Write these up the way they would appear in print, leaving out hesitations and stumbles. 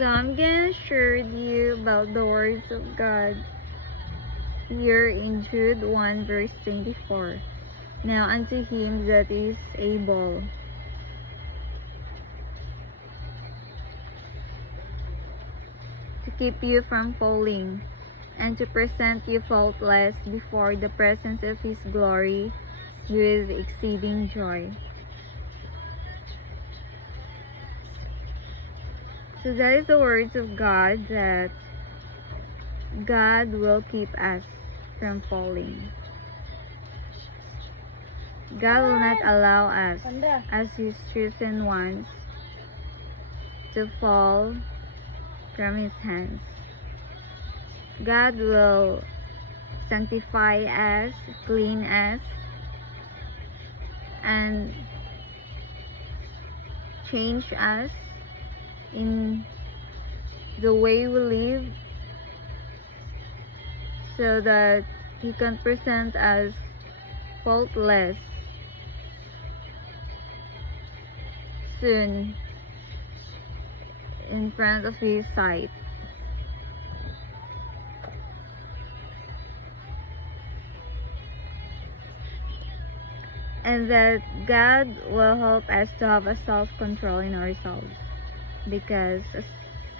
So I'm gonna share with you about the words of God here in Jude 1 verse 24. Now unto him that is able to keep you from falling, and to present you faultless before the presence of his glory with exceeding joy. So that is the words of God, that God will keep us from falling. God will not allow us, as his chosen ones, to fall from his hands. God will sanctify us, clean us, and change us in the way we live, so that he can present us faultless soon in front of his sight. And that God will help us to have a self-control in ourselves, because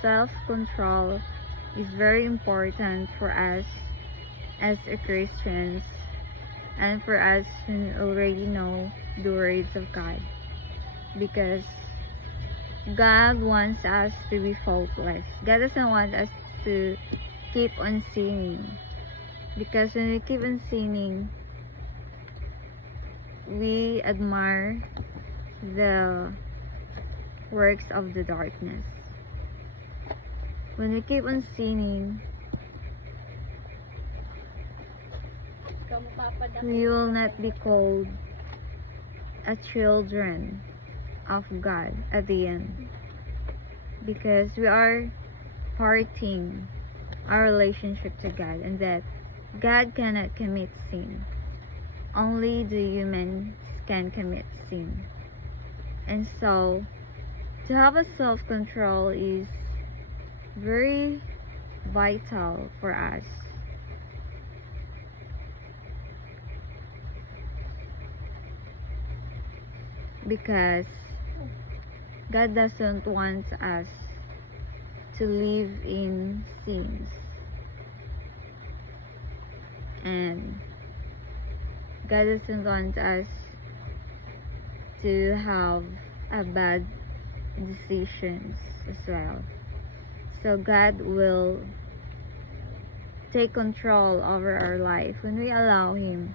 self-control is very important for us as a Christians, and for us who already know the words of God, because God wants us to be faultless. God doesn't want us to keep on sinning, because when we keep on sinning, we admire the works of the darkness. When we keep on sinning, we will not be called a children of God at the end, because we are parting our relationship to God, and that God cannot commit sin. Only the humans can commit sin. And so, to have a self-control is very vital for us. Because God doesn't want us to live in sins. And God doesn't want us to have a bad decisions as well. So God will take control over our life. When we allow him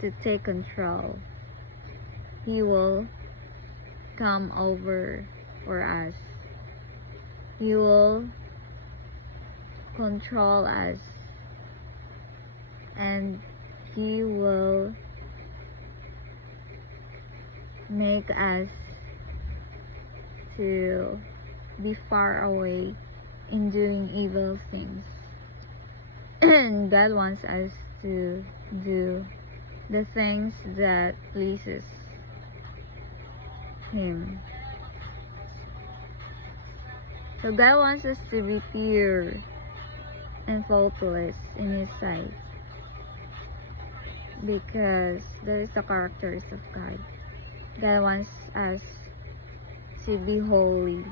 to take control, he will come over for us. He will control us, and he will make us to be far away in doing evil things. And God wants us to do the things that pleases him. So God wants us to be pure and faultless in his sight, because that is the characters of God. God wants us to be holy.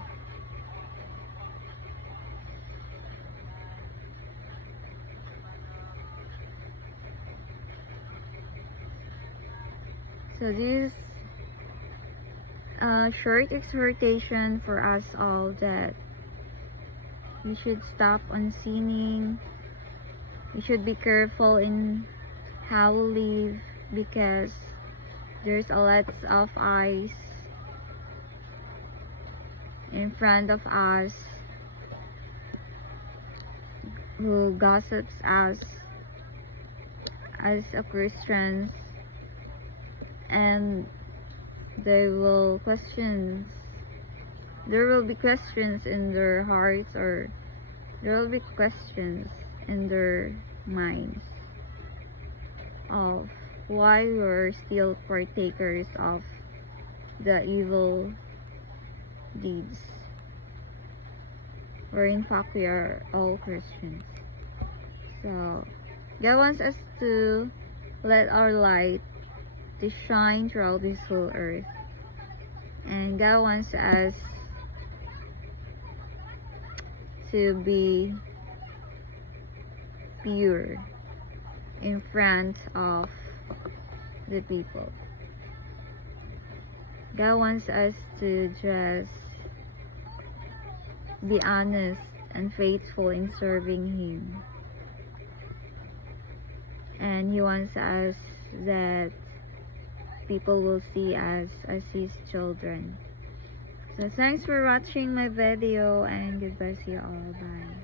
So this short exhortation for us all, that we should stop on sinning. We should be careful in how we live, because there's a lot of eyes in front of us who gossips us as a Christians, and there will be questions in their hearts, or there will be questions in their minds of why we're still partakers of the evil deeds. where in fact we are all Christians. So God wants us to let our light to shine throughout this whole earth, and God wants us to be pure in front of the people. God wants us to just be honest and faithful in serving Him, and He wants us that people will see us as His children. So thanks for watching my video, and God bless you all. Bye.